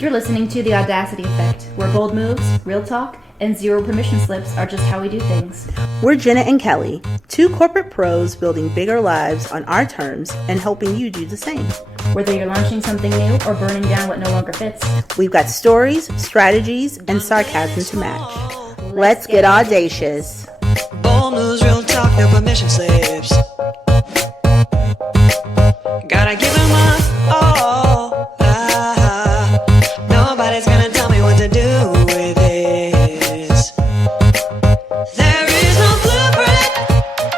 You're listening to The Audacity Effect, where bold moves, real talk, and zero permission slips are just how we do things. We're Jenna and Kelly, two corporate pros building bigger lives on our terms and helping you do the same. Whether you're launching something new or burning down what no longer fits, we've got stories, strategies, and sarcasm to match. Let's get audacious. Bold moves, real talk, no permission slips. Gotta give them all. Nobody's gonna tell me what to do with this. There is no blueprint,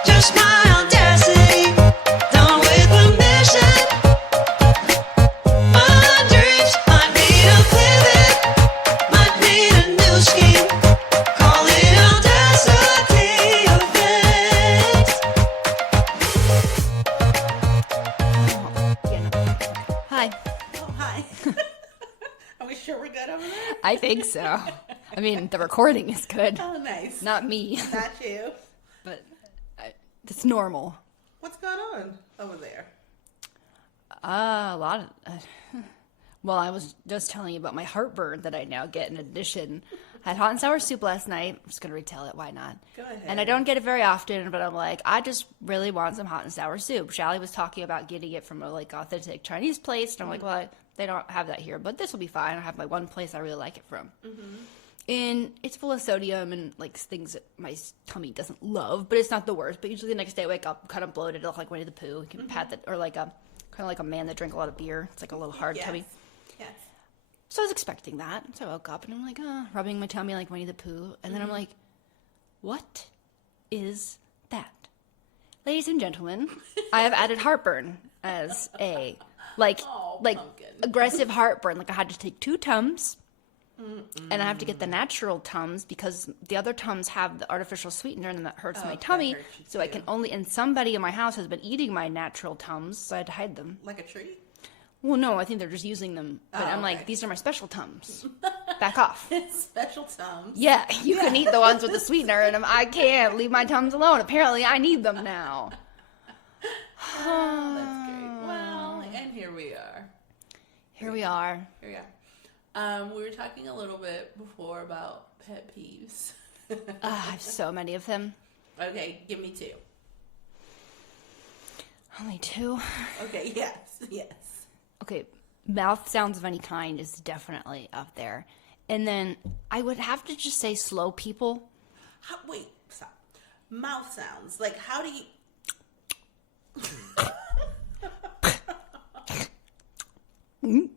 just my audacity. Done with permission. My dreams might need a pivot, might need a new scheme. Call it audacity effect. hi. Oh, hi. Are we sure we're good over there? I think so. I mean, the recording is good. Oh, nice. Not me, Not you. but it's normal. What's going on over there? A lot of... well, I was just telling you about my heartburn that I now get in addition. I had hot and sour soup last night. I'm just going to retell it. Why not? Go ahead. And I don't get it very often, but I'm like, I just really want some hot and sour soup. Shally was talking about getting it from a authentic Chinese place. And I'm like, well, they don't have that here, but this will be fine. I have my one place I really like it from. Mm-hmm. And it's full of sodium and things that my tummy doesn't love, but it's not the worst. But usually the next day I wake up kind of bloated, look like Winnie the Pooh. You can pat that, or kind of like a man that drank a lot of beer. It's like a little hard tummy. Yes. So I was expecting that. So I woke up and I'm like, rubbing my tummy like Winnie the Pooh. And then I'm like, what is that? Ladies and gentlemen, I have added heartburn as a, aggressive heartburn. Like I had to take 2 Tums. And I have to get the natural Tums because the other Tums have the artificial sweetener and that hurts my tummy. So I can only, and somebody in my house has been eating my natural Tums, so I had to hide them. Like a tree? Well, no, I think they're just using them. But I'm like, these are my special Tums. Back off. Special Tums. Yeah, you can eat the ones with the sweetener, and I can't leave my Tums alone. Apparently, I need them now. Oh, that's great. Well, and here we are. Here we are. We were talking a little bit before about pet peeves. I have so many of them. Okay, give me 2. Only 2? Okay, yes. Okay, mouth sounds of any kind is definitely up there. And then I would have to just say slow people. Wait, stop. Mouth sounds. Like, how do you...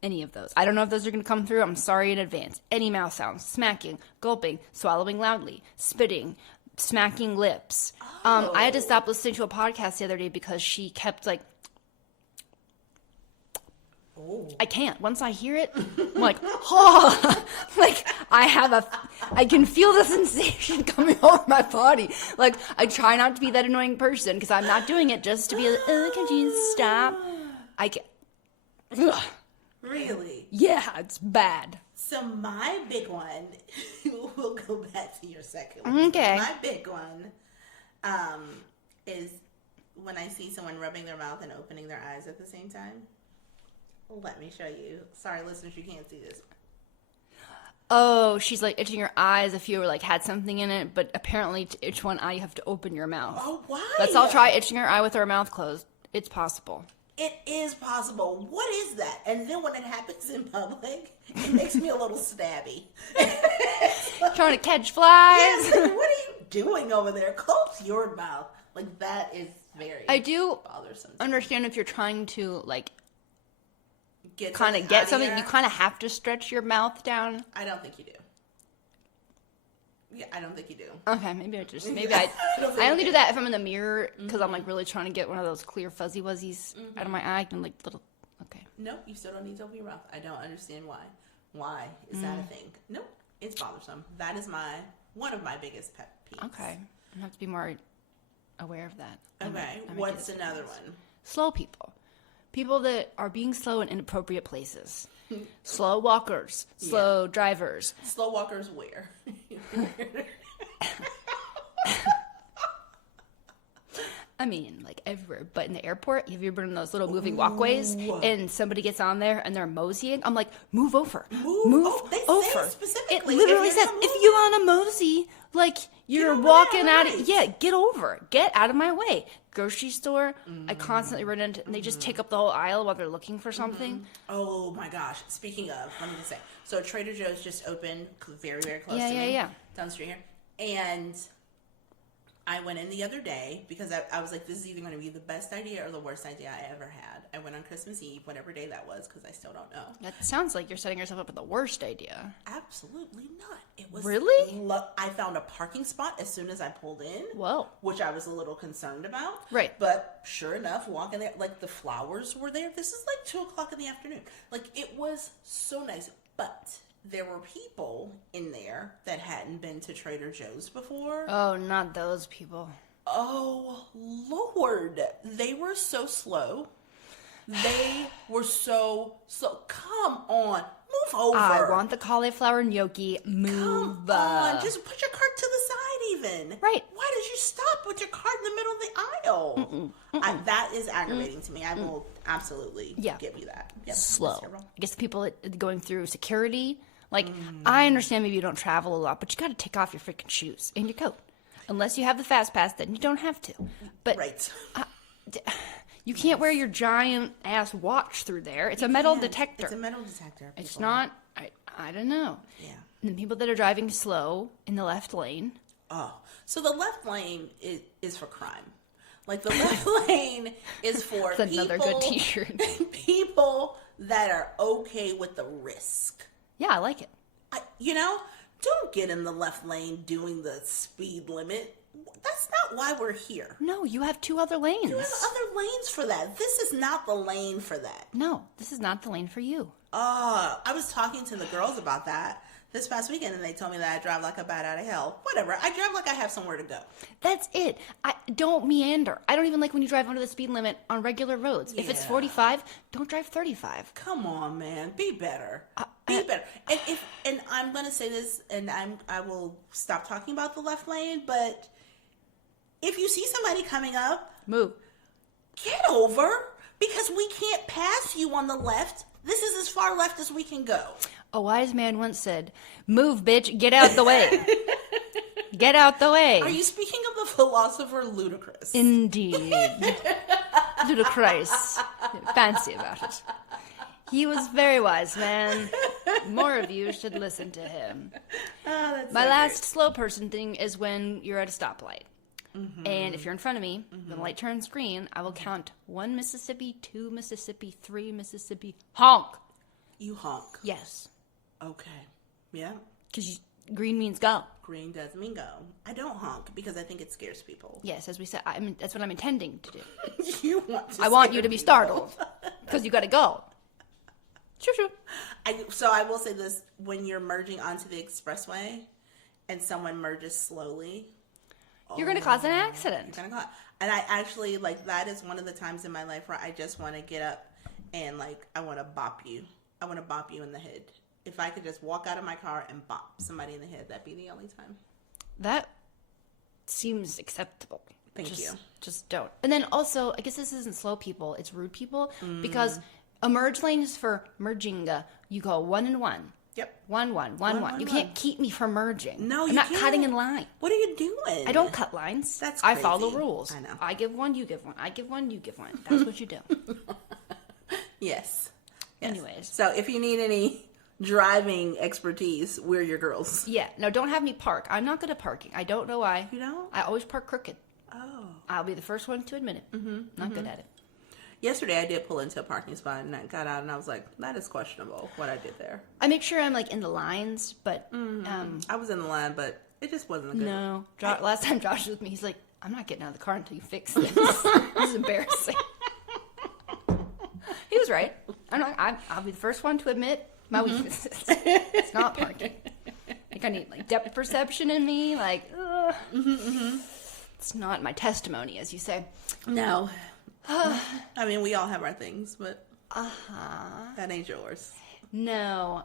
Any of those. I don't know if those are going to come through. I'm sorry in advance. Any mouth sounds. Smacking, gulping, swallowing loudly, spitting, smacking lips. I had to stop listening to a podcast the other day because she kept I can't. Once I hear it, I'm like, oh, I can feel the sensation coming over my body. Like, I try not to be that annoying person because I'm not doing it just to be like, oh, can you stop? I can't. Ugh. Really? Yeah, it's bad. So my big one, we'll go back to your second one. Okay. My big one is when I see someone rubbing their mouth and opening their eyes at the same time. Let me show you. Sorry, listeners, you can't see this. Oh, she's itching her eyes if you had something in it, but apparently to itch one eye, you have to open your mouth. Oh, why? Let's all try itching her eye with her mouth closed. It's possible. It is possible. What is that? And then when it happens in public, it makes me a little stabby. Trying to catch flies. Yes, what are you doing over there? Close your mouth. That is very I do bothersome. understand if you're trying to get something, you kind of have to stretch your mouth down. I don't think you do. Yeah, I don't think you do. Okay, maybe I only do that if I'm in the mirror because I'm really trying to get one of those clear fuzzy wuzzies out of my eye and little. Okay. Nope, you still don't need to open your mouth. I don't understand why. Why is that a thing? Nope, it's bothersome. That is one of my biggest pet peeves. Okay, I have to be more aware of that. Okay, what's another one? Slow people. People that are being slow in inappropriate places. Slow walkers. Slow drivers. Slow walkers where? I mean, like everywhere, but in the airport, have you been in those little moving walkways and somebody gets on there and they're moseying? I'm like, move over. Move they over. say specifically, It literally if you're says, gonna if move, you want to mosey, like you're over walking there, out right. of, yeah, get over. Get out of my way. Grocery store, I constantly run into, and they just take up the whole aisle while they're looking for something. Oh my gosh! Speaking of, let me just say, so Trader Joe's just opened very, very close Yeah, to yeah, me, yeah. down the street here, and I went in the other day because I was like, this is either going to be the best idea or the worst idea I ever had. I went on Christmas Eve, whatever day that was, because I still don't know. That sounds like you're setting yourself up for the worst idea. Absolutely not. It was Really? I found a parking spot as soon as I pulled in. Whoa. Which I was a little concerned about. Right. But sure enough, walking there, like the flowers were there. This is like 2:00 in the afternoon. Like it was so nice. But there were people in there that hadn't been to Trader Joe's before. Oh, not those people. Oh, Lord. They were so slow. They were so slow. Come on. Move over. I want the cauliflower gnocchi. Move. Come on. Just put your cart to the side even. Right. Why did you stop with your cart in the middle of the aisle? That is aggravating to me. I will absolutely give you that. Yep, Slow. that's terrible. I guess the people going through security, like, I understand maybe you don't travel a lot, but you got to take off your freaking shoes and your coat. Unless you have the fast pass, then you don't have to. But Right. you can't wear your giant ass watch through there. It's a metal detector. It's a metal detector. It's people. not. I don't know. Yeah. And the people that are driving slow in the left lane. Oh, so the left lane is for crime. Like the left lane is for That's another good T-shirt. People that are okay with the risk. Yeah, I like it. Don't get in the left lane doing the speed limit. That's not why we're here. No, you have two other lanes. You have other lanes for that. This is not the lane for that. No, this is not the lane for you. I was talking to the girls about that this past weekend, and they told me that I drive like a bat out of hell. Whatever. I drive like I have somewhere to go. That's it. I don't meander. I don't even like when you drive under the speed limit on regular roads. If it's 45, don't drive 35. Come on, man. Be better. Be better. And I'm gonna say this, and I will stop talking about the left lane, but if you see somebody coming up, move. Get over, because we can't pass you on the left. This is as far left as we can go. A wise man once said, "Move, bitch, get out the way." Get out the way. Are you speaking of the philosopher Ludicrous? Indeed. Ludicrous. Fancy about it. He was very wise, man. More of you should listen to him. Oh, that's My so last great. slow person thing is when you're at a stoplight. And if you're in front of me, the light turns green, I will count 1 Mississippi, 2 Mississippi, 3 Mississippi, honk. You honk. Yes. Okay. Yeah. Because green means go. Green does mean go. I don't honk because I think it scares people. Yes, as we said, that's what I'm intending to do. You want to I want scare you to be people. startled. Because you got to go. Shoo shoo. So I will say this, when you're merging onto the expressway and someone merges slowly, You're going to cause an accident. you're gonna and I actually, that is one of the times in my life where I just want to get up and, I want to bop you. I want to bop you in the head. If I could just walk out of my car and bop somebody in the head, that'd be the only time. That seems acceptable. Thank you. Just don't. And then also, I guess this isn't slow people, it's rude people. Because a merge lane is for merging. You go 1 and 1. Yep. 1, 1, 1, 1. You can't keep me from merging. No, I'm you not can't. cutting in line. What are you doing? I don't cut lines. That's I follow crazy. rules. I know. I give one, you give one. I give one, you give one. That's what you do. Yes. Anyways. So if you need any driving expertise, we're your girls. Yeah. No, don't have me park. I'm not good at parking. I don't know why. You don't? I always park crooked. Oh. I'll be the first one to admit it. Not good at it. Yesterday I did pull into a parking spot and I got out and I was like, that is questionable what I did there. I make sure I'm in the lines, but I was in the line, but it just wasn't a good no. Last time Josh was with me, he's like, I'm not getting out of the car until you fix this. This is embarrassing. He was right. I'll be the first one to admit my weaknesses. It's not parking. I think I need depth perception in me. It's not my testimony, as you say. No. I mean, we all have our things, but that ain't yours. No.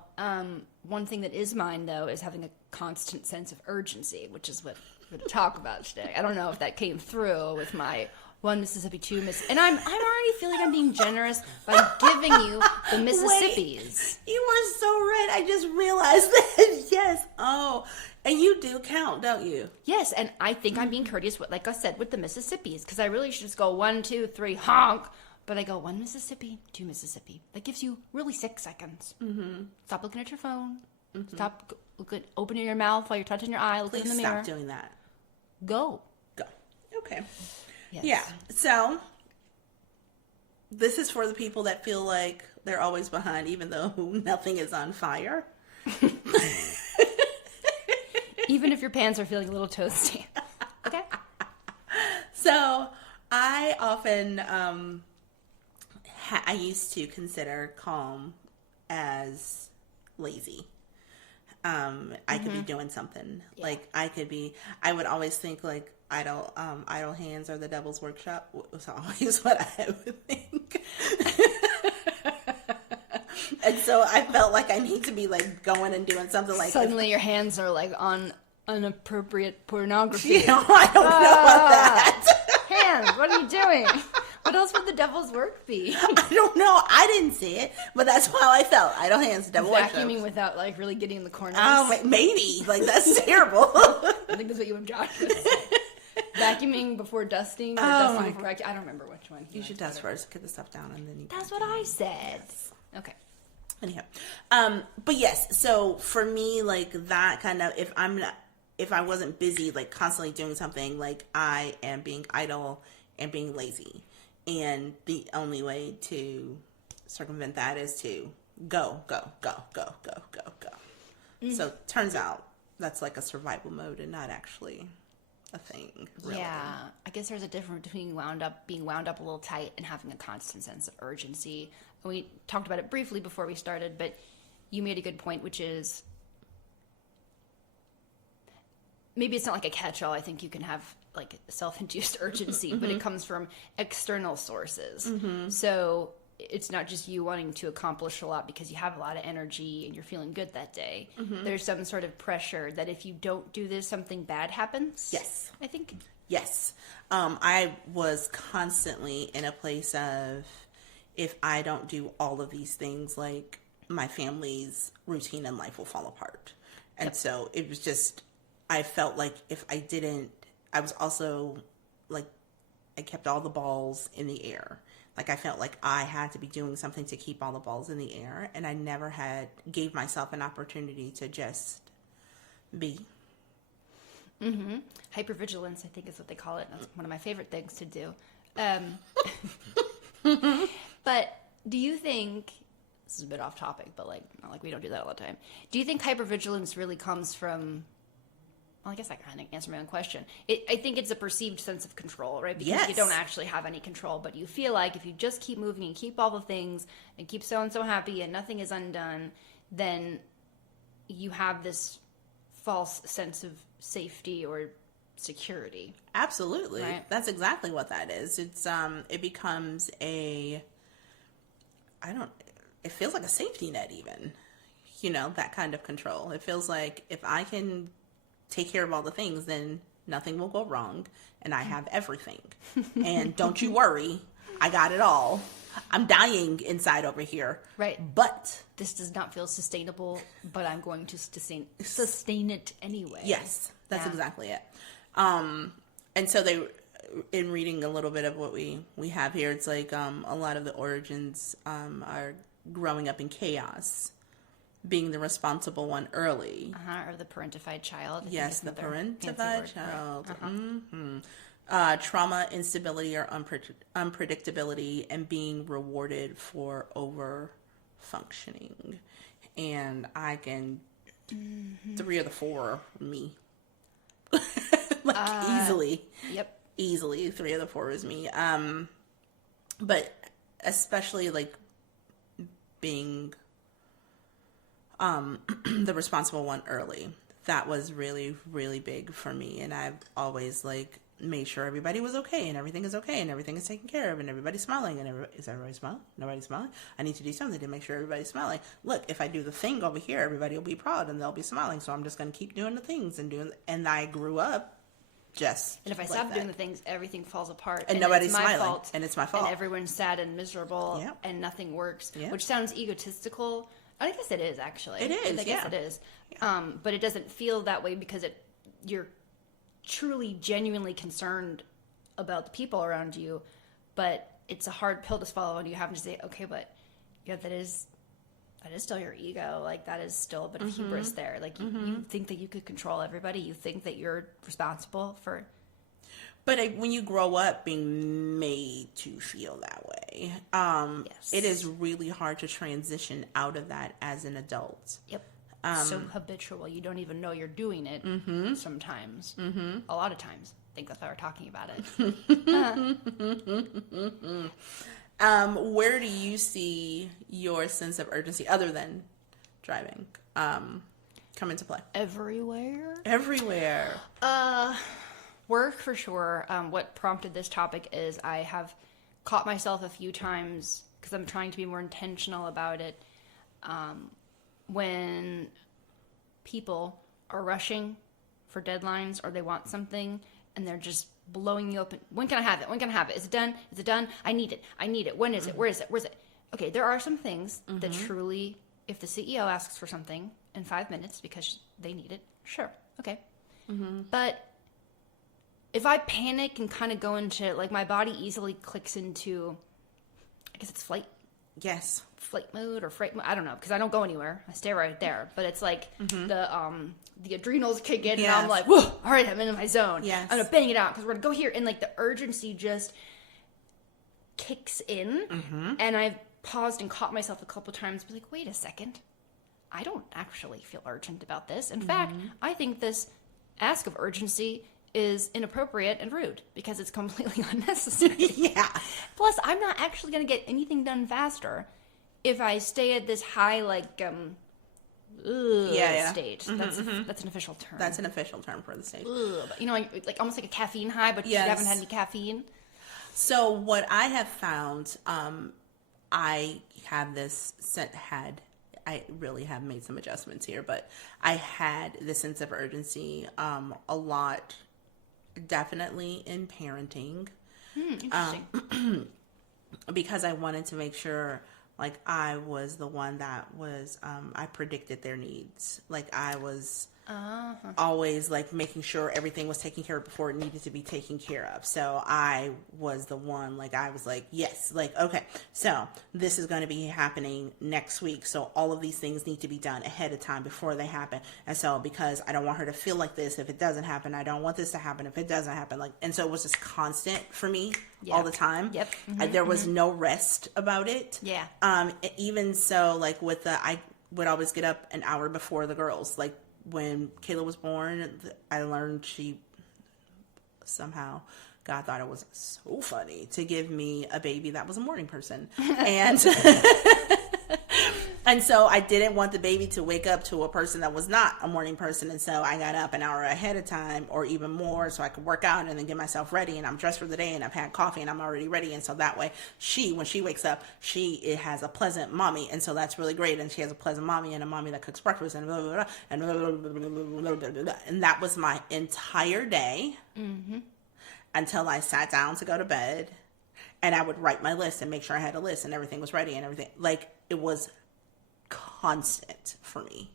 One thing that is mine, though, is having a constant sense of urgency, which is what we're going to talk about today. I don't know if that came through with my 1 Mississippi, 2 Miss, and I'm already feeling I'm being generous by giving you the Mississippis. Wait, you are so right. I just realized that. Yes. Oh, and you do count, don't you? Yes, and I think I'm being courteous, with, like I said, with the Mississippis, because I really should just go 1, 2, 3, honk. But I go 1 Mississippi, 2 Mississippi. That gives you really 6 seconds. Mm-hmm. Stop looking at your phone. Mm-hmm. Stop opening your mouth while you're touching your eye. Look in the mirror. Stop doing that. Go. Okay. Yes. Yeah. So this is for the people that feel like they're always behind, even though nothing is on fire. Even if your pants are feeling a little toasty. Okay. So I often, I used to consider calm as lazy. I could be doing something. Yeah. Like I would always think like idle hands are the devil's workshop was always what I would think. And so I felt like I need to be like going and doing something like suddenly your hands are like on inappropriate pornography. You know, I don't know about that. Hands, what are you doing? What else would the devil's work be? I don't know. I didn't see it, but that's how I felt. Idle hands, devil workshop. Vacuuming without like really getting in the corners. Oh, maybe. Like that's terrible. I think that's what you and Josh would say. Vacuuming before dusting or dusting before vacuuming. I don't remember which one. You should dust first, get the stuff down, and then you. That's what I said. Yes. Okay. Anyhow, but yes. So for me, like that kind of if I wasn't busy, like constantly doing something, like I am being idle and being lazy. And the only way to circumvent that is to go. So turns out that's like a survival mode and not actually a thing. Really. Yeah, I guess there's a difference between being wound up a little tight and having a constant sense of urgency. We talked about it briefly before we started, but you made a good point, which is maybe it's not like a catch-all. I think you can have like self-induced urgency, but it comes from external sources. Mm-hmm. So it's not just you wanting to accomplish a lot because you have a lot of energy and you're feeling good that day. Mm-hmm. There's some sort of pressure that if you don't do this, something bad happens. Yes. I think. Yes. I was constantly in a place of, if I don't do all of these things, like my family's routine and life will fall apart. And so it was just, I felt like if I didn't, I was also like, I kept all the balls in the air. Like I felt like I had to be doing something to keep all the balls in the air. And I never gave myself an opportunity to just be. Mm-hmm. Hypervigilance, I think is what they call it. That's one of my favorite things to do. But do you think, this is a bit off topic, but like, not like we don't do that all the time. Do you think hypervigilance really comes from, well, I guess I kind of answered my own question. I think it's a perceived sense of control, right? Because you don't actually have any control, but you feel like if you just keep moving and keep all the things and keep so-and-so happy and nothing is undone, then you have this false sense of safety or security. Absolutely. Right? That's exactly what that is. It's, it becomes it feels like a safety net even, that kind of control. It feels like if I can take care of all the things, then nothing will go wrong and I have everything. And don't you worry, I got it all. I'm dying inside over here. Right. But this does not feel sustainable, but I'm going to sustain it anyway. Yes, that's exactly it. And so in reading a little bit of what we have here, it's like a lot of the origins are growing up in chaos, being the responsible one early. Or the parentified child. Yes, the parentified child. Trauma, instability, or unpredictability, and being rewarded for over-functioning. And I can, 3 of the 4 me. Easily. Yep. Easily, 3 of the 4 is me. But especially, like, being the responsible one early. That was really, really big for me. And I've always, like, made sure everybody was okay and everything is okay and everything is taken care of and everybody's smiling and is everybody smiling? Nobody's smiling? I need to do something to make sure everybody's smiling. Look, if I do the thing over here, everybody will be proud and they'll be smiling. So I'm just going to keep doing the things and I grew up just And if I like stop that. doing the things, everything falls apart. And nobody's it's my smiling. fault, And it's my fault. And everyone's sad and miserable. Yep. And nothing works. Yep. Which sounds egotistical. I guess it is, actually. It is, I guess yeah. it is. But it doesn't feel that way because you're truly, genuinely concerned about the people around you. But it's a hard pill to swallow when you have to say, okay, but yeah, that is still your ego. Like, that is still a bit of hubris there. Like, you think that you could control everybody. You think that you're responsible for... But when you grow up being made to feel that way, Yes. it is really hard to transition out of that as an adult. Yep. So habitual. You don't even know you're doing it sometimes. A lot of times. I think that's why we're talking about it. Where do you see your sense of urgency, other than driving, come into play? Everywhere. Everywhere. Work for sure. What prompted this topic is I have caught myself a few times because I'm trying to be more intentional about it. When people are rushing for deadlines or they want something and they're just blowing you open. When can I have it? When can I have it? Is it done? Is it done? I need it. I need it. When is it? Where is it? Where's it? Okay, there are some things that truly, if the CEO asks for something in 5 minutes because they need it, sure, okay. But if I panic and kind of go into, like, my body easily clicks into, I guess it's flight mode or fright mode. I don't know, because I don't go anywhere. I stay right there. But it's like the adrenals kick in, and I'm like, whoa, all right, I'm in my zone. Yes. I'm gonna bang it out because we're gonna go here, and like the urgency just kicks in, and I've paused and caught myself a couple times, be like, wait a second, I don't actually feel urgent about this. In fact, I think this ask of urgency is inappropriate and rude because it's completely unnecessary. Yeah. Plus, I'm not actually going to get anything done faster if I stay at this high, like, state. That's an official term. That's an official term for the state. But, you know, like almost like a caffeine high, but you haven't had any caffeine. So what I have found, I have this I really have made some adjustments here, but I had this sense of urgency a lot, definitely in parenting. Interesting. Because I wanted to make sure, like, I was the one that was, I predicted their needs. Like, I was always, like, making sure everything was taken care of before it needed to be taken care of. So I was the one, like, I was like, yes, like, okay, so this is going to be happening next week. So all of these things need to be done ahead of time before they happen. And so because I don't want her to feel like this if it doesn't happen, I don't want this to happen if it doesn't happen. Like, and so it was just constant for me all the time. Yep. There was no rest about it. Yeah. Even so, like, with I would always get up an hour before the girls. Like, when Kayla was born, I learned somehow God thought it was so funny to give me a baby that was a morning person. And and so I didn't want the baby to wake up to a person that was not a morning person. And so I got up an hour ahead of time or even more so I could work out and then get myself ready. And I'm dressed for the day and I've had coffee and I'm already ready. And so that way when she wakes up, it has a pleasant mommy. And so that's really great. And she has a pleasant mommy and a mommy that cooks breakfast and blah, blah, blah, and blah, blah, blah, blah, blah, blah, blah. And that was my entire day until I sat down to go to bed. And I would write my list and make sure I had a list and everything was ready and everything. Like, it was constant for me.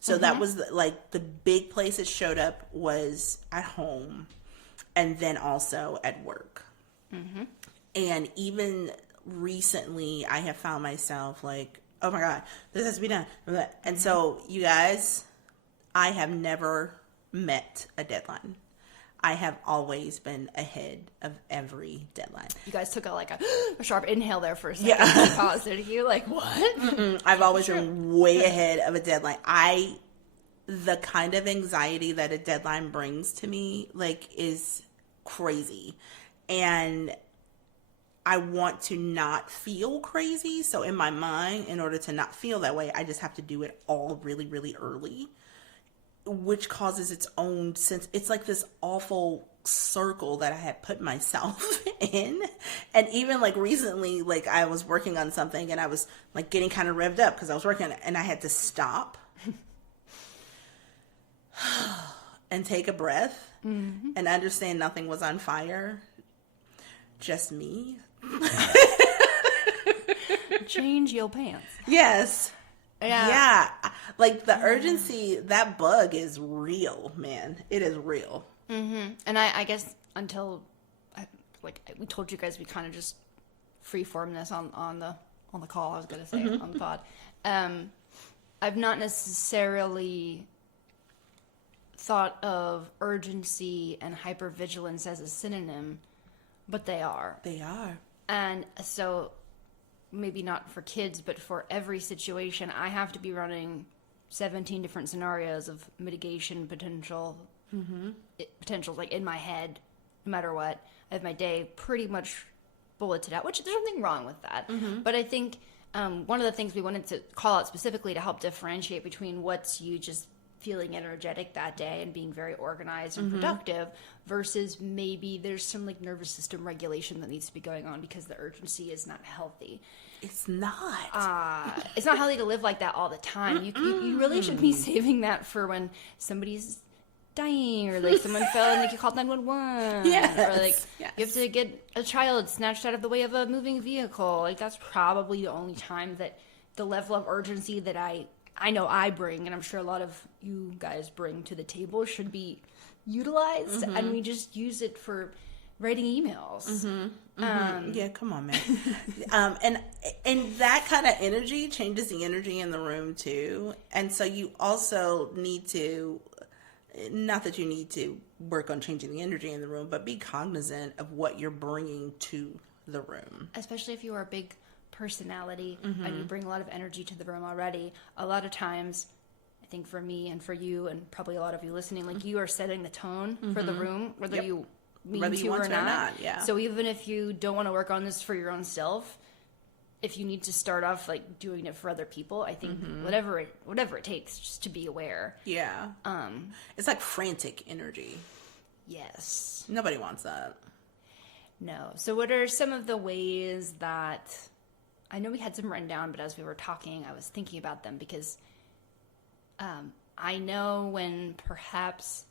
So that was the big place it showed up was at home and then also at work. And even recently I have found myself like, oh my God, this has to be done. And so you guys, I have never met a deadline. I have always been ahead of every deadline. You guys took a sharp inhale there for a second. Yeah. Pause. Did you? Like, what? I've always been way ahead of a deadline. The kind of anxiety that a deadline brings to me, like, is crazy. And I want to not feel crazy. So in my mind, in order to not feel that way, I just have to do it all really, really early, which causes its own sense. It's like this awful circle that I had put myself in. And even like recently, like I was working on something and I was like getting kind of revved up because I was working on it and I had to stop and take a breath and understand nothing was on fire. Just me. Change your pants. Yes. Yeah. Yeah. Like the urgency, that bug is real, man. It is real. And I guess until, we told you guys, we kind of just freeform this on the call, I was going to say, on the pod. I've not necessarily thought of urgency and hypervigilance as a synonym, but they are. They are. And so maybe not for kids, but for every situation, I have to be running 17 different scenarios of mitigation potentials like in my head, no matter what. I have my day pretty much bulleted out, which there's nothing wrong with that. But I think one of the things we wanted to call out specifically to help differentiate between what's you just feeling energetic that day and being very organized and productive versus maybe there's some like nervous system regulation that needs to be going on because the urgency is not healthy. It's not. It's not healthy to live like that all the time. You really should be saving that for when somebody's dying or like someone fell and like you called 911. Yes. Or like you have to get a child snatched out of the way of a moving vehicle. Like that's probably the only time that the level of urgency that I know I bring, and I'm sure a lot of you guys bring to the table, should be utilized, and we just use it for writing emails. Yeah, come on, man. And that kind of energy changes the energy in the room too. And so you also need to, not that you need to work on changing the energy in the room, but be cognizant of what you're bringing to the room. Especially if you are a big personality and you bring a lot of energy to the room already. A lot of times, I think for me and for you and probably a lot of you listening, like you are setting the tone for the room, whether you mean to or not. Yeah. So even if you don't want to work on this for your own self, if you need to start off like doing it for other people, I think whatever it takes, just to be aware. Yeah. It's like frantic energy. Yes. Nobody wants that. No. So what are some of the ways that, I know we had some written down, but as we were talking, I was thinking about them because I know when perhaps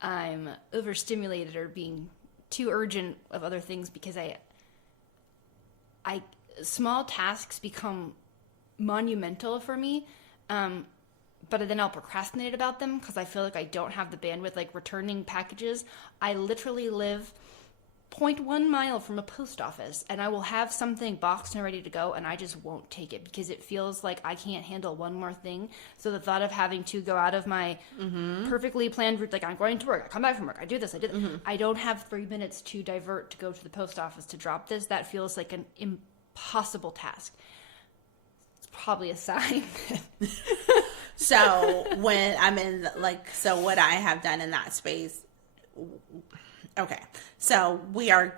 I'm overstimulated or being too urgent of other things because I small tasks become monumental for me, but then I'll procrastinate about them because I feel like I don't have the bandwidth, like returning packages. I literally live 0.1 mile from a post office, and I will have something boxed and ready to go, and I just won't take it because it feels like I can't handle one more thing. So the thought of having to go out of my perfectly planned route, like I'm going to work, I come back from work, I do this, I do that. I don't have 3 minutes to divert to go to the post office to drop this. That feels like an impossible task. It's probably a sign. So when I'm in so what I have done in that space. Okay, so we're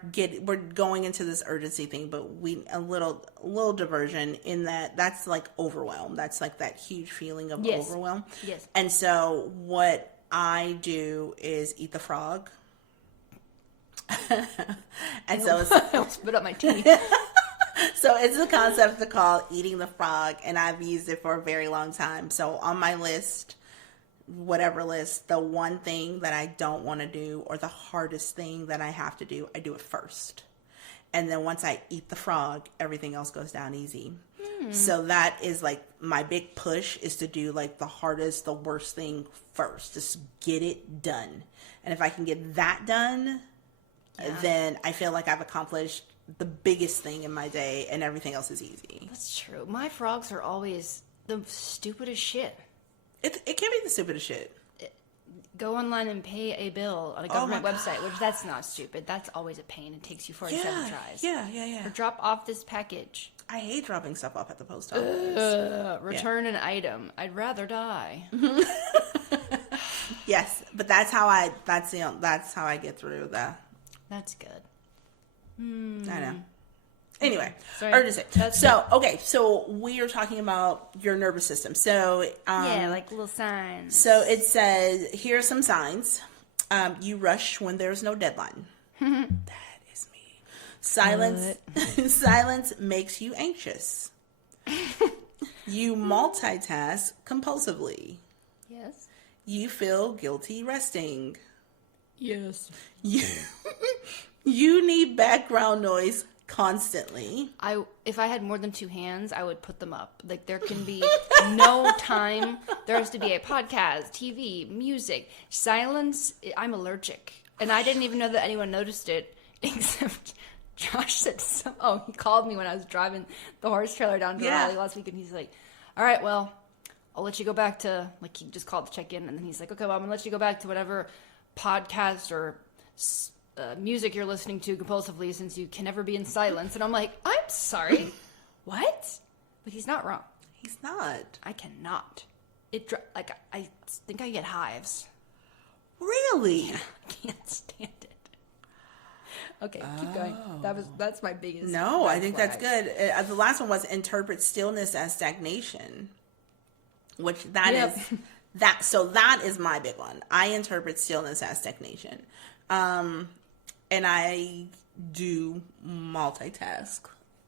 going into this urgency thing, but a little diversion in that's like overwhelm. That's like that huge feeling of overwhelm. Yes. And so what I do is eat the frog. And so I'll spit up my tea. So it's a concept to call eating the frog, and I've used it for a very long time. So on my list, whatever list, the one thing that I don't want to do or the hardest thing that I have to do, I do it first. And then once I eat the frog, everything else goes down easy. So that is like my big push, is to do like the hardest, the worst thing first. Just get it done. And if I can get that done, then I feel like I've accomplished the biggest thing in my day and everything else is easy. That's true. My frogs are always the stupidest shit. It can't be the stupidest shit. Go online and pay a bill on a government website, which that's not stupid. That's always a pain. It takes you 47 tries. Yeah. Or drop off this package. I hate dropping stuff off at the post office. Return an item. I'd rather die. Yes, but that's how I get through that. That's good. I know. Anyway, Sorry. urgency. So we are talking about your nervous system. So like little signs. So it says, here are some signs. You rush when there's no deadline. That is me. Silence makes you anxious. You multitask compulsively. Yes. You feel guilty resting. Yes. You, you need background noise constantly. If I had more than two hands, I would put them up. Like, there can be no time. There has to be a podcast, TV, music, silence. I'm allergic. And I didn't even know that anyone noticed it, except Josh said he called me when I was driving the horse trailer down to Raleigh last week, and he's like, all right, well, I'll let you go back to, like, he just called to check in, and then he's like, okay, well, I'm going to let you go back to whatever podcast or music you're listening to compulsively since you can never be in silence. And I'm like, I'm sorry. What? But he's not wrong. He's not. I cannot. I think I get hives. Really? Yeah, I can't stand it. Okay, keep going. That's my biggest. No, I think that's good. The last one was interpret stillness as stagnation, which so that is my big one. I interpret stillness as stagnation. And I do multitask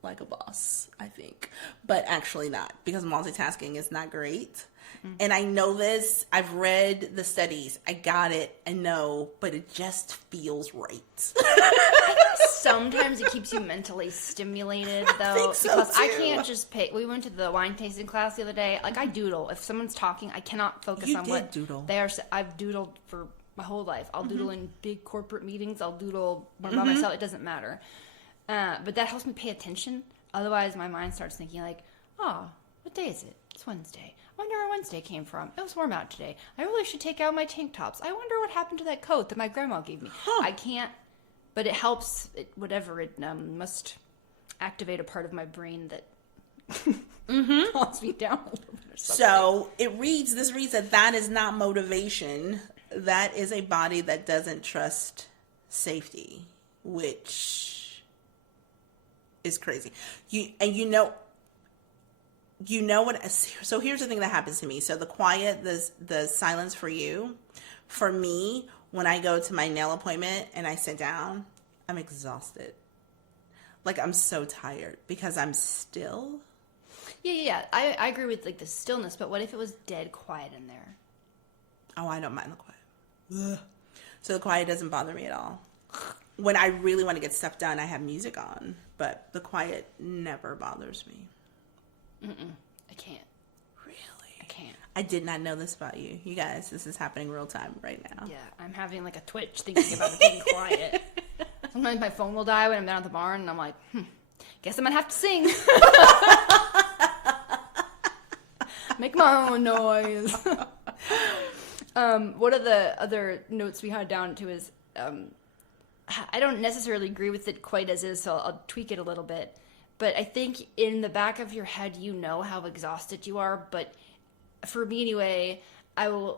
like a boss, I think, but actually not, because multitasking is not great. Mm-hmm. And I know this. I've read the studies. I got it. I know, but it just feels right. Sometimes it keeps you mentally stimulated, though, I think so, because too. I can't just pick. We went to the wine tasting class the other day. Like, I doodle. If someone's talking, I cannot focus on what doodle. They are. I've doodled for my whole life. I'll doodle in big corporate meetings. I'll doodle by myself. It doesn't matter. But that helps me pay attention. Otherwise, my mind starts thinking like, oh, what day is it? It's Wednesday. I wonder where Wednesday came from. It was warm out today. I really should take out my tank tops. I wonder what happened to that coat that my grandma gave me. I can't, but it helps. It must activate a part of my brain that calms me down a little bit or something. So this reads that is not motivation. That is a body that doesn't trust safety, which is crazy. You know what? So here's the thing that happens to me. So the quiet, the silence for you, for me, when I go to my nail appointment and I sit down, I'm exhausted. Like, I'm so tired because I'm still. Yeah. I agree with, like, the stillness, but what if it was dead quiet in there? Oh, I don't mind the quiet. Ugh. So the quiet doesn't bother me at all. When I really want to get stuff done, I have music on, but the quiet never bothers me. I can't. Really? I can't. I did not know this about you. You guys, this is happening real time right now. Yeah, I'm having like a twitch thinking about it being quiet. Sometimes my phone will die when I'm down at the barn, and I'm like, guess I might have to sing. Make my own noise. One of the other notes we had down to is, I don't necessarily agree with it quite as is, so I'll tweak it a little bit. But I think in the back of your head, you know how exhausted you are. But for me anyway, I'm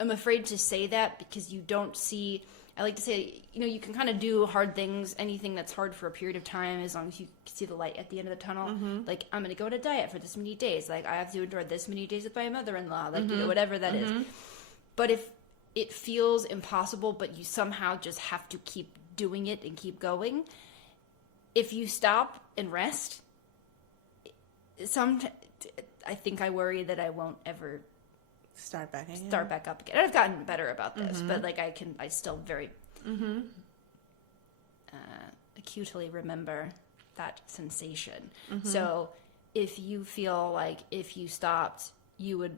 afraid to say that because you don't see. I like to say, you can kind of do hard things, anything that's hard for a period of time, as long as you see the light at the end of the tunnel. Mm-hmm. Like, I'm going to go on a diet for this many days. Like, I have to endure this many days with my mother-in-law. Like, whatever that is. But if it feels impossible, but you somehow just have to keep doing it and keep going, if you stop and rest, I think I worry that I won't ever start back up again. And I've gotten better about this, but like I still very acutely remember that sensation. So if you feel like if you stopped, you would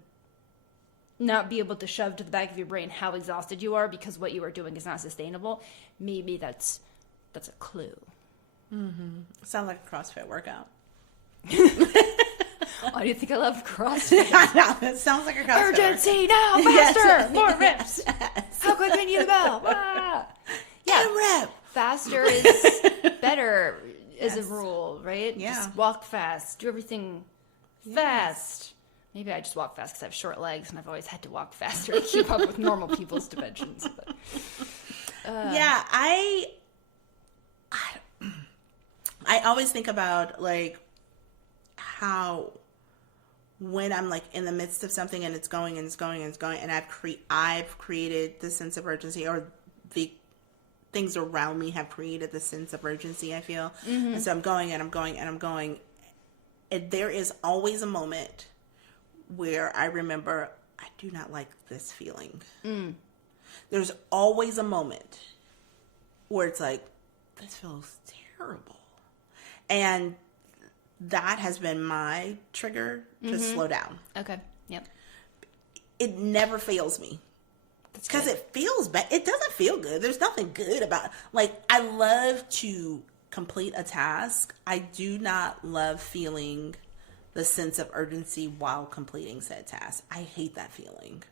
not be able to shove to the back of your brain how exhausted you are because what you are doing is not sustainable, maybe that's a clue. Sounds like a CrossFit workout. Why do you think I love CrossFit? I know, it sounds like a CrossFit Urgency now, faster, more reps. How quick can you go? Yeah, faster is better as a rule, right? Yeah. Just walk fast, do everything fast. Maybe I just walk fast because I have short legs and I've always had to walk faster to keep up with normal people's dimensions. But, yeah, I always think about like how when I'm like in the midst of something and it's going and it's going and it's going, and I've created this sense of urgency, or the things around me have created this sense of urgency, I feel. And so I'm going and I'm going and I'm going. And there is always a moment where I remember I do not like this feeling. There's always a moment where it's like, this feels terrible. And that has been my trigger to slow down. Okay. Yep. It never fails me. Because it feels bad. It doesn't feel good. There's nothing good about it. Like, I love to complete a task. I do not love feeling the sense of urgency while completing said task. I hate that feeling.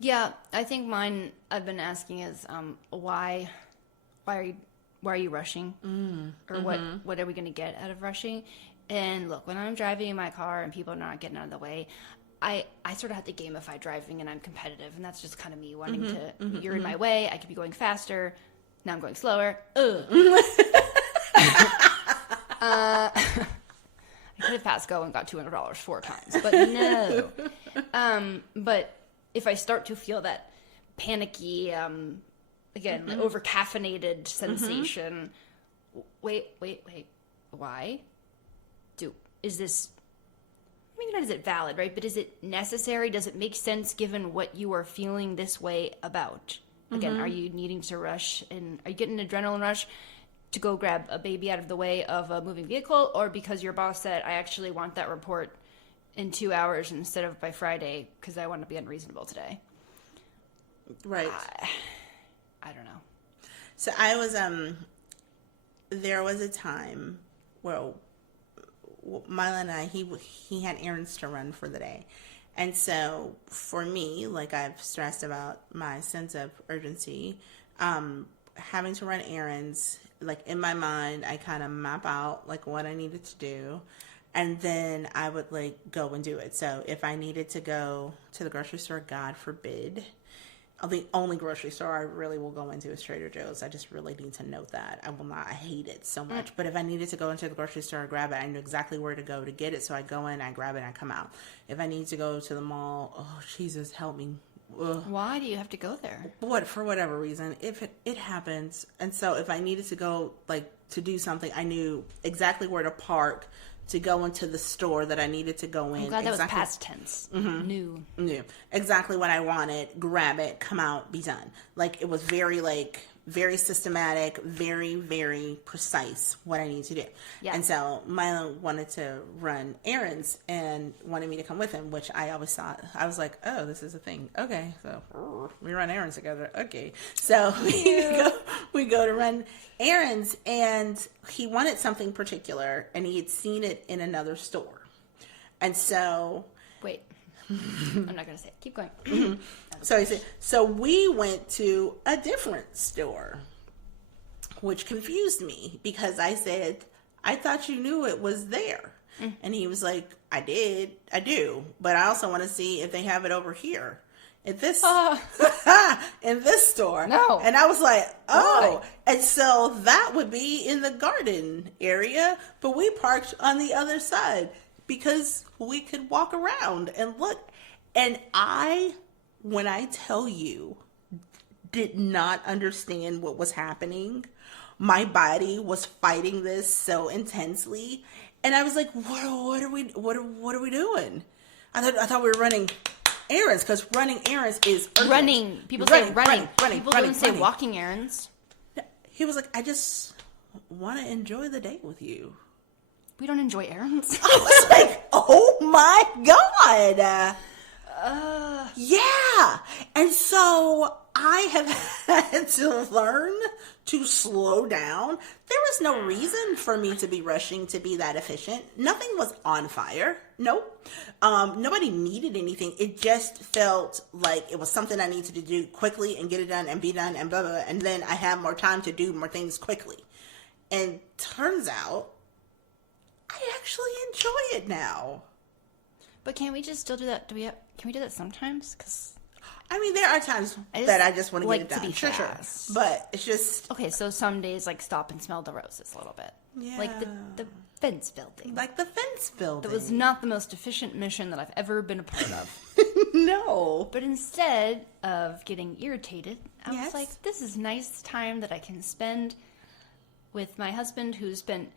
Yeah, I think mine, I've been asking is, why are you rushing? Or what are we going to get out of rushing? And look, when I'm driving in my car and people are not getting out of the way, I sort of have to gamify driving, and I'm competitive, and that's just kind of me wanting to, you're in my way, I could be going faster, now I'm going slower. I could have passed go and got $200 4 times, but no. But if I start to feel that panicky, again, the over-caffeinated sensation, wait, why? Is this, maybe not is it valid, right? But is it necessary? Does it make sense given what you are feeling this way about? Again, are you needing to rush, and are you getting an adrenaline rush to go grab a baby out of the way of a moving vehicle, or because your boss said, I actually want that report in 2 hours instead of by Friday because I want to be unreasonable today? Right. I don't know. So I was, there was a time where Mila and I, he had errands to run for the day. And so for me, like, I've stressed about my sense of urgency, having to run errands, like, in my mind, I kind of map out, like, what I needed to do. And then I would, like, go and do it. So if I needed to go to the grocery store, God forbid, the only grocery store I really will go into is Trader Joe's. I just really need to note that. I will not. I hate it so much. But if I needed to go into the grocery store and grab it, I knew exactly where to go to get it. So I go in, I grab it, and I come out. If I need to go to the mall, oh, Jesus, help me. Ugh. Why do you have to go there? For whatever reason, if it happens. And so if I needed to go, like, to do something, I knew exactly where to park to go into the store that I needed to go in. I'm glad that was past tense. New. Exactly what I wanted, grab it, come out, be done. Like, it was very, like, very systematic, very, very precise what I need to do. Yeah. And so Milo wanted to run errands and wanted me to come with him, which I always thought, I was like, oh, this is a thing. Okay, so we run errands together. Okay. So we go to run errands, and he wanted something particular, and he had seen it in another store. And so... Wait. I'm not going to say it. Keep going. So he said, so we went to a different store, which confused me because I said, I thought you knew it was there. And he was like, I do, but I also want to see if they have it over here at this, in this store. No. And I was like, oh, Why? and so that would be in the garden area, but we parked on the other side because we could walk around and look. And when I tell you, did not understand what was happening. My body was fighting this so intensely. And I was like, what are we doing? I thought we were running errands, because running errands is urgent. Running. People say running. People don't say running. walking errands. He was like, I just want to enjoy the day with you. We don't enjoy errands. I was like, oh my God. Yeah. And so I have had to learn to slow down. There was no reason for me to be rushing to be that efficient. Nothing was on fire. Nope. Nobody needed anything. It just felt like it was something I needed to do quickly and get it done and be done and blah, blah, blah. And then I have more time to do more things quickly. And turns out I actually enjoy it now. But can't we just still do that? Can we do that sometimes? Because I mean, there are times that I just want to like get it done. to be Sure. fast. But it's just... Okay, so some days, like, stop and smell the roses a little bit. Yeah. Like the fence building. Like the fence building. That was not the most efficient mission that I've ever been a part of. No. But instead of getting irritated, I Yes. was like, this is nice time that I can spend with my husband, who spent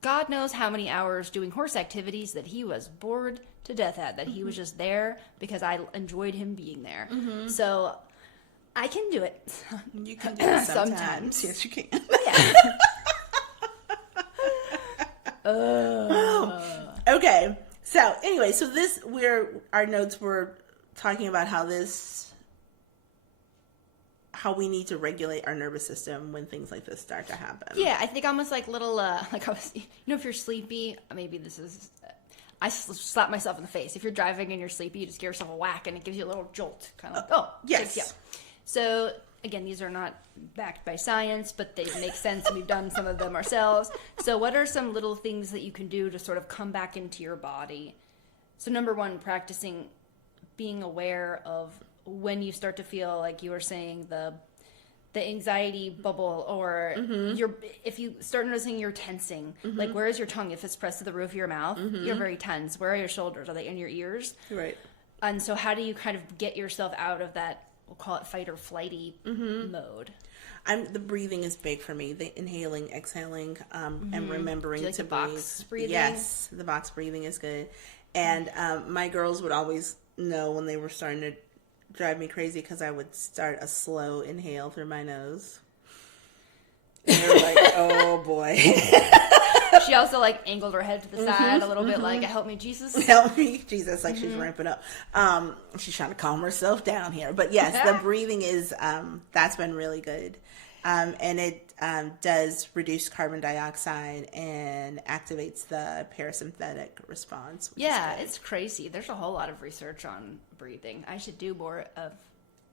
God knows how many hours doing horse activities that he was bored to death at, that he was just there because I enjoyed him being there. So I can do it. You can do it sometimes. Sometimes. Yes, you can. Okay. So anyway, so this our notes were talking about how we need to regulate our nervous system when things like this start to happen. Yeah, I think almost like little, like I was, if you're sleepy, maybe this is, I slap myself in the face. If you're driving and you're sleepy, you just give yourself a whack and it gives you a little jolt, kind of like, oh, yes. Yeah. So again, these are not backed by science, but they make sense, and we've done some of them ourselves. So what are some little things that you can do to sort of come back into your body? So number one, practicing being aware of when you start to feel, like you were saying, the anxiety bubble, or if you start noticing you're tensing, like where is your tongue? If it's pressed to the roof of your mouth, you're very tense. Where are your shoulders? Are they in your ears? Right. And so how do you kind of get yourself out of that, we'll call it fight or flighty mode? The breathing is big for me. The inhaling, exhaling, and remembering like to the breathe. box breathing? Yes, the box breathing is good. And my girls would always know when they were starting to drive me crazy because I would start a slow inhale through my nose. And they were like, oh boy. She also like angled her head to the side a little bit, like, help me, Jesus. Help me, Jesus, like she's ramping up. She's trying to calm herself down here. But yes, the breathing is, that's been really good. And it does reduce carbon dioxide and activates the parasympathetic response. Yeah, it's crazy. There's a whole lot of research on breathing. I should do more of...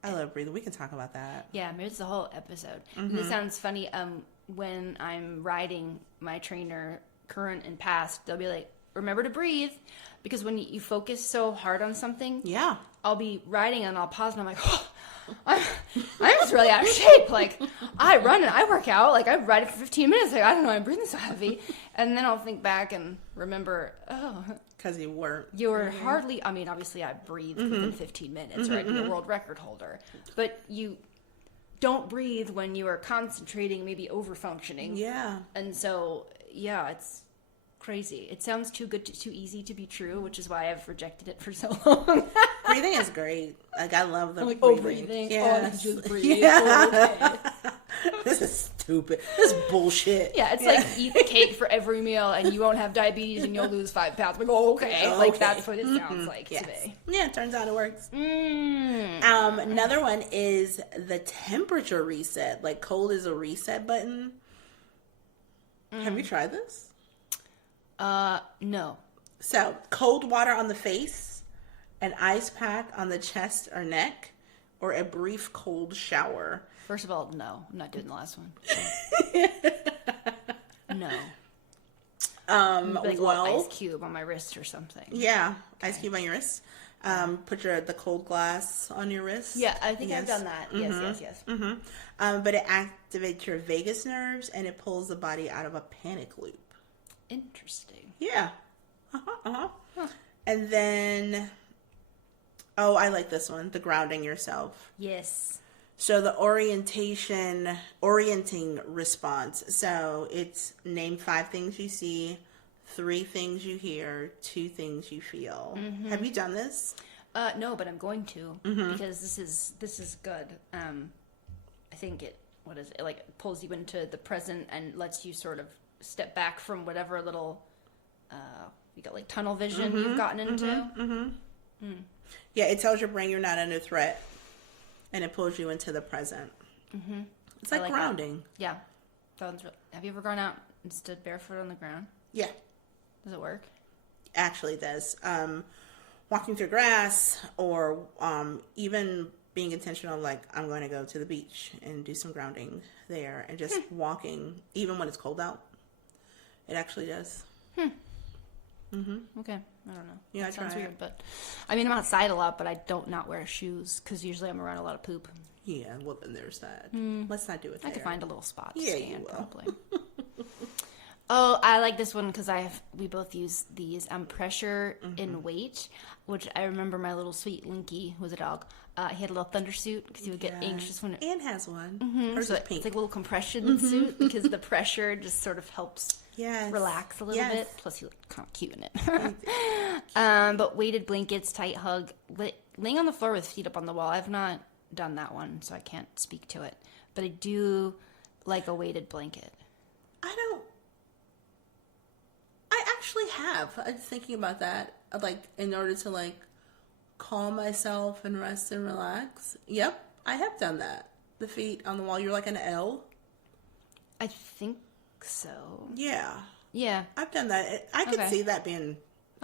I love breathing. We can talk about that. Yeah, maybe it's a whole episode. And this sounds funny. When I'm riding, my trainer, current and past, they'll be like, remember to breathe. Because when you focus so hard on something, Yeah. I'll be riding and I'll pause and I'm like, oh, I'm just really out of shape. Like, I run and I work out. Like, I ride for 15 minutes. Like, I don't know, I'm breathing so heavy. And then I'll think back and remember, oh. Because you weren't. You were hardly, I mean, obviously I breathed within 15 minutes, or I'd be a world record holder. But you don't breathe when you are concentrating, maybe over-functioning. Yeah. And so, yeah, it's crazy. It sounds too good, too easy to be true, which is why I've rejected it for so long. Breathing is great. Like, I love the like, breathing. oh, breathing. Yes. Oh, I can just breathe. Yeah. Oh, okay. This is stupid. This is bullshit. Yeah, it's like eat the cake for every meal and you won't have diabetes and you'll lose 5 pounds. Like, oh, okay. Okay. Like, that's what it sounds like Yes. to me. Yeah, it turns out it works. Another one is the temperature reset. Like, cold is a reset button. Have you tried this? No. So, cold water on the face, an ice pack on the chest or neck, or a brief cold shower. First of all, no. I'm not doing the last one. No. Like a little ice cube on my wrist or something. Yeah, ice cube on your wrist. Put the cold glass on your wrist. Yeah, I think I've done that. Yes. But it activates your vagus nerves and it pulls the body out of a panic loop. Interesting. Yeah. And then, I like this one, the grounding yourself. Yes. So the orienting response. So it's name 5 things you see, 3 things you hear, 2 things you feel. Have you done this? No, but I'm going to because this is good. I think it like pulls you into the present and lets you sort of step back from whatever little you got like tunnel vision you've gotten into. Yeah, it tells your brain you're not under threat, and it pulls you into the present. It's like grounding. That. Yeah, that one's have you ever gone out and stood barefoot on the ground? Yeah. Does it work? Actually, it does. Walking through grass, or even being intentional, like I'm going to go to the beach and do some grounding there, and just walking, even when it's cold out. It actually does. Okay, I don't know. Yeah, that sounds try it. weird, but I mean I'm outside a lot, but I don't not wear shoes because usually I'm around a lot of poop. Yeah, well then there's that. Let's not do it there. I could find a little spot to Yeah, stand you will. probably. Oh, I like this one because we both use these. Pressure and weight, which I remember my little sweet Linky, who was a dog. He had a little thunder suit because he would get anxious when Anne has one. Hers is pink. It's like a little compression suit because the pressure just sort of helps relax a little bit. Plus, he looked kind of cute in it. But weighted blankets, tight hug, laying on the floor with feet up on the wall. I've not done that one, so I can't speak to it. But I do like a weighted blanket. I actually have. I was thinking about that. Like, in order to, like, calm myself and rest and relax. Yep, I have done that. The feet on the wall. You're like an L? I think so. Yeah. Yeah. I've done that. I could see that being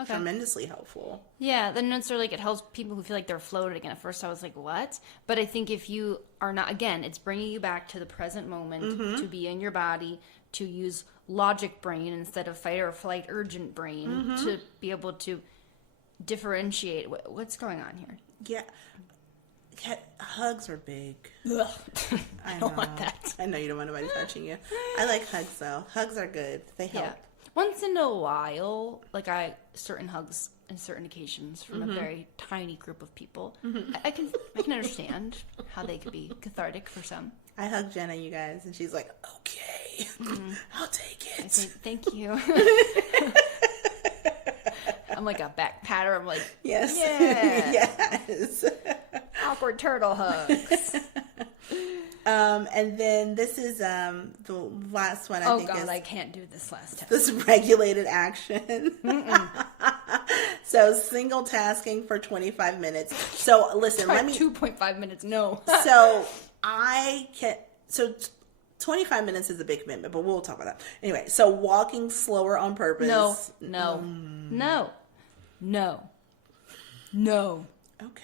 tremendously helpful. Yeah, the notes are like, it helps people who feel like they're floating. And at first I was like, what? But I think if you are not, again, it's bringing you back to the present moment, to be in your body, to use logic brain instead of fight or flight urgent brain, to be able to differentiate what's going on here. Yeah. Hugs are big. I don't want that. I know you don't want anybody touching you. I like hugs, though. Hugs are good. They help. Yeah. Once in a while, like certain hugs and certain occasions from a very tiny group of people, I can understand how they could be cathartic for some. I hug Jenna, you guys, and she's like, okay, I'll take it. I say, thank you. I'm like a back patter. I'm like, yes. Yeah. Yes. Awkward turtle hugs. And then this is the last one. I think God, is I can't do this last time. this regulated action. So single tasking for 25 minutes. So listen, Try 2.5 minutes. No. So 25 minutes is a big commitment, but we'll talk about that. Anyway, so walking slower on purpose. No. Okay.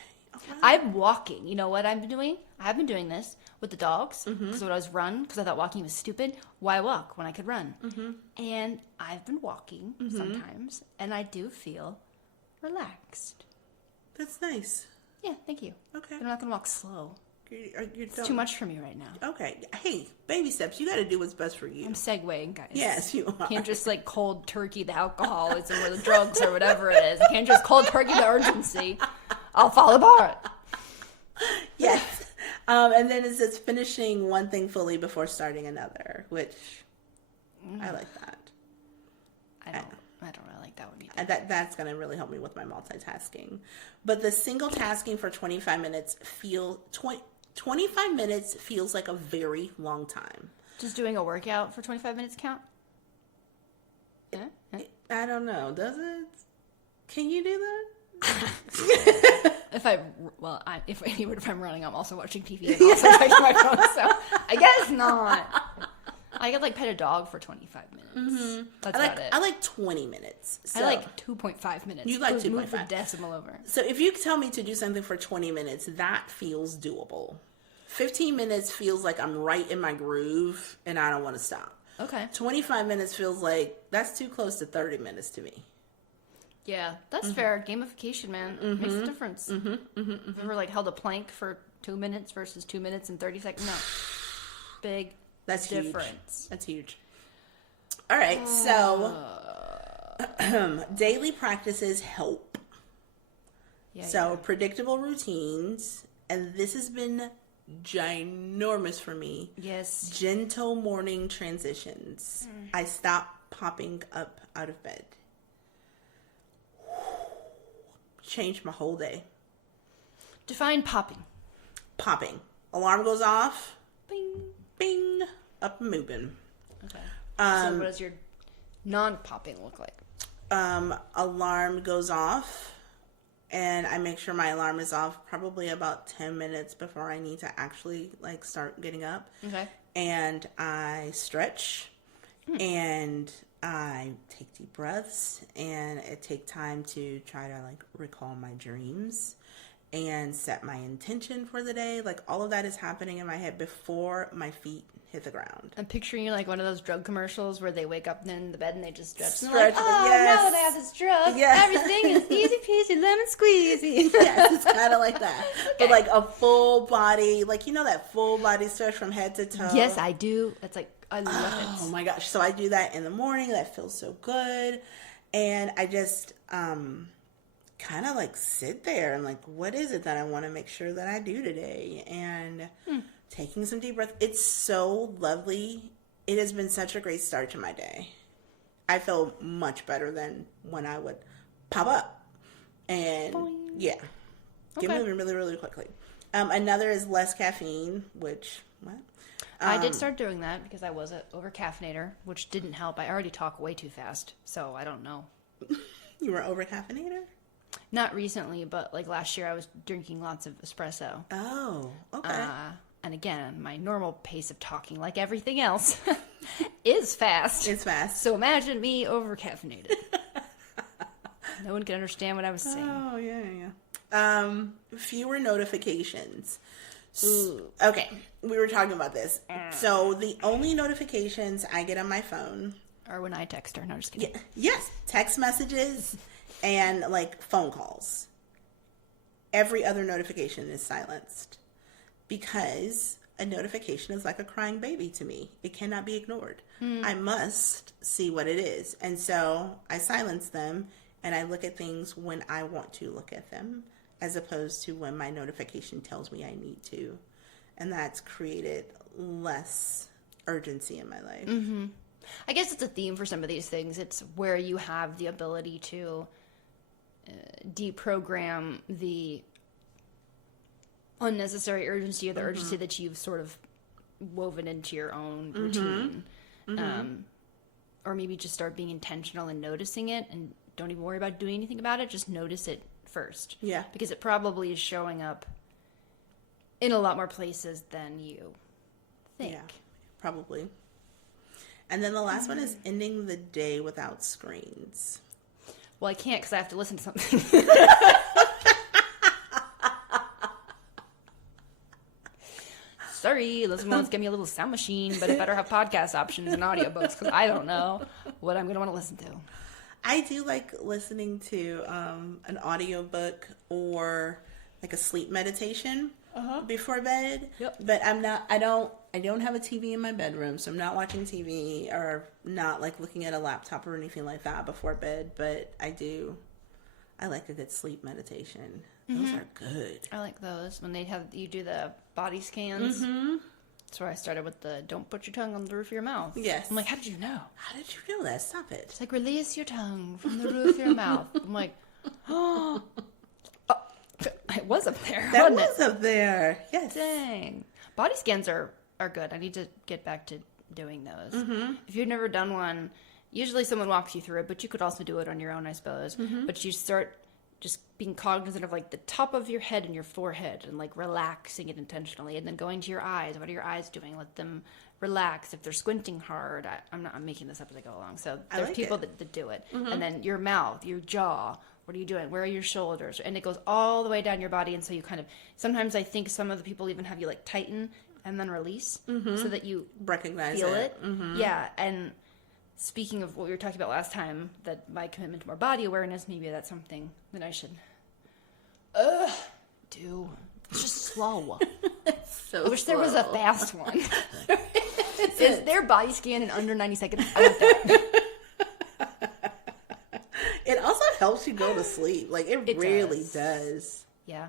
I'm walking. You know what I've been doing? I've been doing this with the dogs because when I was run, because I thought walking was stupid. Why walk when I could run? And I've been walking sometimes, and I do feel relaxed. That's nice. Yeah, thank you. Okay. But I'm not going to walk slow. It's too much for me right now. Okay. Hey, baby steps. You got to do what's best for you. I'm segueing, guys. Yes, you are. Can't just like cold turkey the alcoholism or the drugs or whatever it is. I can't just cold turkey the urgency. I'll fall apart. Yes. And then it says finishing one thing fully before starting another, which I like that. I don't really like that one either. That's going to really help me with my multitasking. But the single tasking for 25 minutes 25 minutes feels like a very long time. Just doing a workout for 25 minutes count? Yeah. I don't know. Does it? Can you do that? If I'm running, I'm also watching TV and also checking my phone. So I guess not. I could pet a dog for 25 minutes. That's about it. I like 20 minutes. So. I like 2.5 minutes. You like 2.5. Move the decimal over. So if you tell me to do something for 20 minutes, that feels doable. 15 minutes feels like I'm right in my groove and I don't want to stop. Okay. 25 minutes feels like that's too close to 30 minutes to me. Yeah, that's fair. Gamification, man. Makes a difference. Have you ever held a plank for 2 minutes versus 2 minutes and 30 seconds? No. Big That's difference. Huge. That's huge. All right, so daily practices help. So predictable routines, and this has been ginormous for me. Yes. Gentle morning transitions. I stop popping up out of bed. Changed my whole day. Define popping. Popping. Alarm goes off. Bing. Bing. Up and moving. Okay. So what does your non-popping look like? Alarm goes off, and I make sure my alarm is off probably about 10 minutes before I need to actually start getting up. Okay. And I stretch, and I take deep breaths, and I take time to try to recall my dreams and set my intention for the day. All of that is happening in my head before my feet hit the ground. I'm picturing you one of those drug commercials where they wake up in the bed and they just stretch. And Stretch, now that I have this drug, everything is easy peasy, lemon squeezy. Yes, it's kind of like that. Okay. But a full body, that full body stretch from head to toe. Yes, I do. That's I love it. Oh my gosh. So I do that in the morning. That feels so good. And I just kind of like sit there and like, what is it that I want to make sure that I do today? And taking some deep breaths. It's so lovely. It has been such a great start to my day. I feel much better than when I would pop up. And yeah, get moving really, really quickly. Another is less caffeine, which, what? I did start doing that because I was an over-caffeinator, which didn't help. I already talk way too fast, so I don't know. You were over-caffeinator? Not recently, but like last year I was drinking lots of espresso. Oh, okay. And again, my normal pace of talking, like everything else, is fast. It's fast. So imagine me over-caffeinated. No one can understand what I was saying. Oh, yeah. Fewer notifications. Ooh. Okay, we were talking about this. So the only notifications I get on my phone, Or when I text her. No, just kidding. yes, text messages and like phone calls. Every other notification is silenced because a notification is like a crying baby to me. It cannot be ignored. I must see what it is. And so I silence them and I look at things when I want to look at them, as opposed to when my notification tells me I need to. And that's created less urgency in my life. Mm-hmm. I guess it's a theme for some of these things. It's where you have the ability to deprogram the unnecessary urgency or the urgency that you've sort of woven into your own routine. Or maybe just start being intentional and noticing it and don't even worry about doing anything about it. Just notice it first. Yeah. Because it probably is showing up in a lot more places than you think. Yeah, probably. And then the last one is ending the day without screens. Well, I can't because I have to listen to something. Sorry, listen, let's give me a little sound machine, but it better have podcast options and audiobooks because I don't know what I'm going to want to listen to. I do like listening to an audiobook or like a sleep meditation before bed. Yep. But I don't have a TV in my bedroom, so I'm not watching TV or not like looking at a laptop or anything like that before bed. But I like a good sleep meditation. Those are good. I like those when you do the body scans. That's where I started with the don't put your tongue on the roof of your mouth. Yes. I'm like, how did you know? How did you know that? Stop it. It's like, release your tongue from the roof of your mouth. I'm like, oh, it was up there. That wasn't was up there. Yes. Dang. Body scans are good. I need to get back to doing those. If you've never done one, usually someone walks you through it, but you could also do it on your own, I suppose. But you start just being cognizant of like the top of your head and your forehead and like relaxing it intentionally, and then going to your eyes. What are your eyes doing? Let them relax. If they're squinting hard, I'm making this up as I go along. So there's like people it. that do it. And then your mouth, your jaw. What are you doing? Where are your shoulders? And it goes all the way down your body. And so you kind of, sometimes I think some of the people even have you like tighten and then release so that you Recognize feel it. Yeah. And speaking of what we were talking about last time, that my commitment to more body awareness, maybe that's something that I should do. It's just slow. So I wish there was a slow. fast one. Is there body scan in under 90 seconds? I want that. It also helps you go to sleep. Like, it really does. Yeah.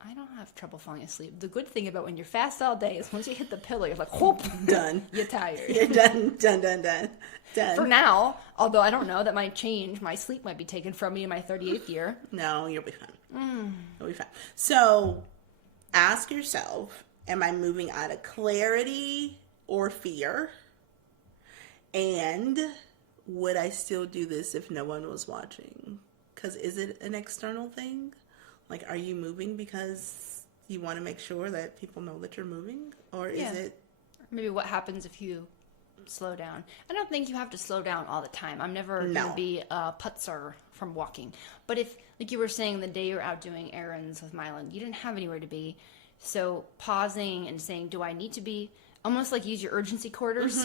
I don't have trouble falling asleep. The good thing about when you're fast all day is once you hit the pillow, you're like, whoop, Done. you're tired. You're done. For now, although I don't know, that might change. My sleep might be taken from me in my 38th year. No, you'll be fine. You'll be fine. So, ask yourself, am I moving out of clarity or fear? And would I still do this if no one was watching? Because is it an external thing? Like, are you moving because you want to make sure that people know that you're moving? Or is it... Maybe what happens if you slow down? I don't think you have to slow down all the time. I'm never going to be a putzer from walking. But if, like you were saying, the day you're out doing errands with Mylan, you didn't have anywhere to be. So pausing and saying, do I need to be... Almost like use your urgency quarters,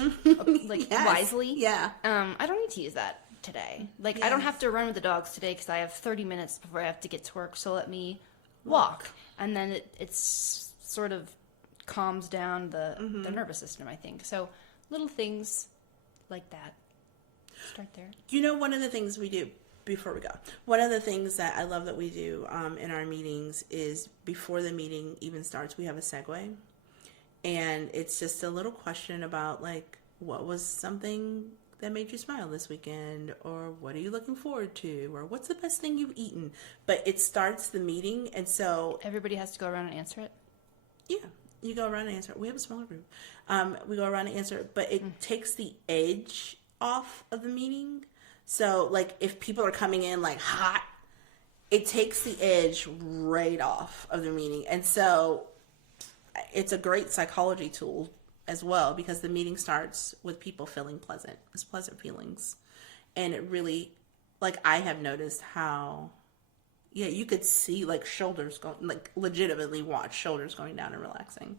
like wisely. Yeah. I don't need to use that today. Like, I don't have to run with the dogs today because I have 30 minutes before I have to get to work. So let me walk. And then it's sort of calms down the nervous system, I think. So little things like that. Start there. You know, one of the things we do before we go, one of the things that I love that we do in our meetings is before the meeting even starts, we have a segue. And it's just a little question about, like, what was something that made you smile this weekend? Or what are you looking forward to? Or what's the best thing you've eaten? But it starts the meeting. And so Everybody has to go around and answer it? yeah, you go around and answer it. We have a smaller group. We go around and answer it. But it takes the edge off of the meeting. So, like, if people are coming in, like, hot, it takes the edge right off of the meeting. And so it's a great psychology tool as well, because the meeting starts with people feeling pleasant. It's pleasant feelings. And it really, like, I have noticed how, yeah, you could see, like, shoulders going, like, legitimately watch shoulders going down and relaxing.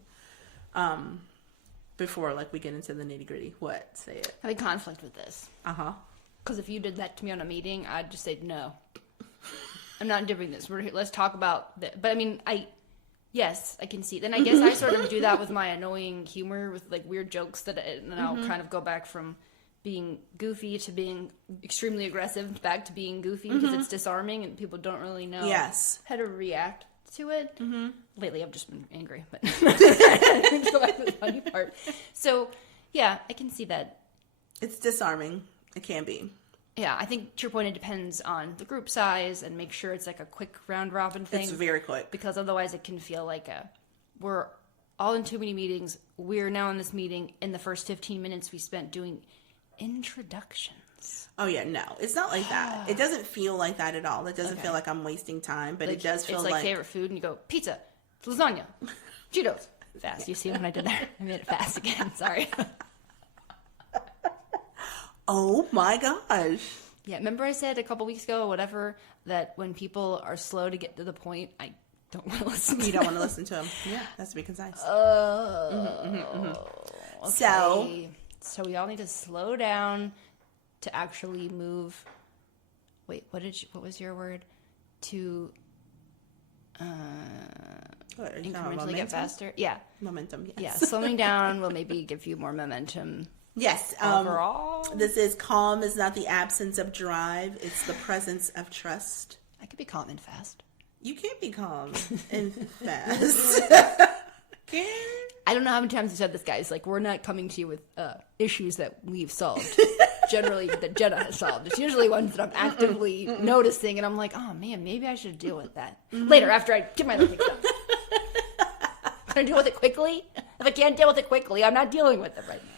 Before, like, we get into the nitty gritty. What? Say it. I have a conflict with this. Uh-huh. Because if you did that to me on a meeting, I'd just say, no. I'm not doing this. We're here. Let's talk about that. But, I mean, yes, I can see. Then I guess I sort of do that with my annoying humor, with, like, weird jokes that, and then I'll kind of go back from being goofy to being extremely aggressive back to being goofy because it's disarming and people don't really know how to react to it. Lately, I've just been angry, but let's go back to the funny part. So, yeah, I can see that. It's disarming. It can be. Yeah, I think to your point, it depends on the group size and make sure it's like a quick round robin thing. It's very quick. Because otherwise it can feel like we're all in too many meetings. We're now in this meeting. In the first 15 minutes we spent doing introductions. Oh, yeah, no. It's not like that. It doesn't feel like that at all. It doesn't feel like I'm wasting time, but Like, it does feel it's like favorite food and you go, pizza, lasagna, Cheetos. Fast. You see what I did there? I made it fast again. Sorry. Oh my gosh. Yeah, remember I said a couple weeks ago or whatever that when people are slow to get to the point, I don't want to listen to You don't want to listen to them. Yeah, that's to be concise. Okay. So we all need to slow down to actually move. Wait, what was your word? To What, are you talking about incrementally momentum? get faster? Yeah. Momentum, yes. Yeah, slowing down will maybe give you more momentum. Yes. Overall. This is calm is not the absence of drive. It's the presence of trust. I could be calm and fast. You can't be calm and fast. Can I don't know how many times I've said this, guys. Like, we're not coming to you with issues that we've solved. Generally, that Jenna has solved. It's usually ones that I'm actively noticing, and I'm like, oh, man, maybe I should deal with that. Later, after I get my things done. Can I deal with it quickly? If I can't deal with it quickly, I'm not dealing with it right now.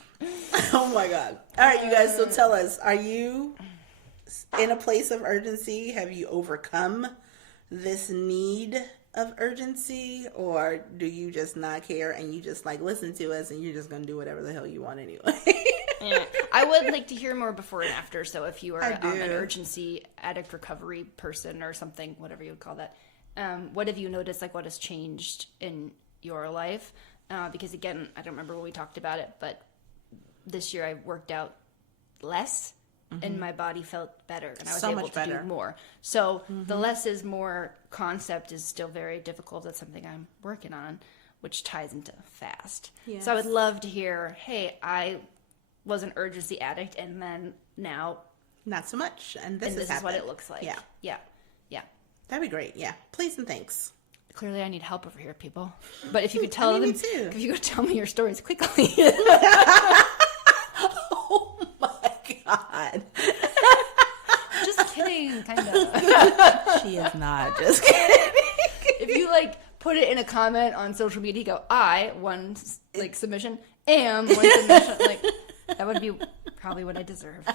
Oh my God. All right, you guys, so tell us, are you in a place of urgency? Have you overcome this need of urgency? Or do you just not care and you just like listen to us and you're just going to do whatever the hell you want anyway? Yeah. I would like to hear more before and after. So if you are I do. an urgency addict recovery person or something, whatever you would call that, what have you noticed? Like, what has changed in your life? Because again, I don't remember when we talked about it, but this year I worked out less and my body felt better and I was So able much to better. do more. So the less is more concept is still very difficult. That's something I'm working on, which ties into fast. Yes. So I would love to hear, hey, I was an urgency addict and then now Not so much. And this, and this is what it looks like. Yeah. Yeah. That'd be great. Yeah. Please and thanks. Clearly I need help over here, people. But if you could tell I them, need me too. if you could tell me your stories quickly. Oh my God. Just kidding, kind of. She is not just kidding. If you like put it in a comment on social media, go, I one like submission, am one submission, like that would be probably what I deserve.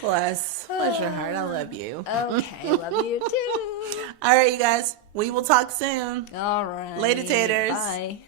Bless your heart. I love you. Okay, love you too. All right, you guys. We will talk soon. All right. Later, taters. Bye.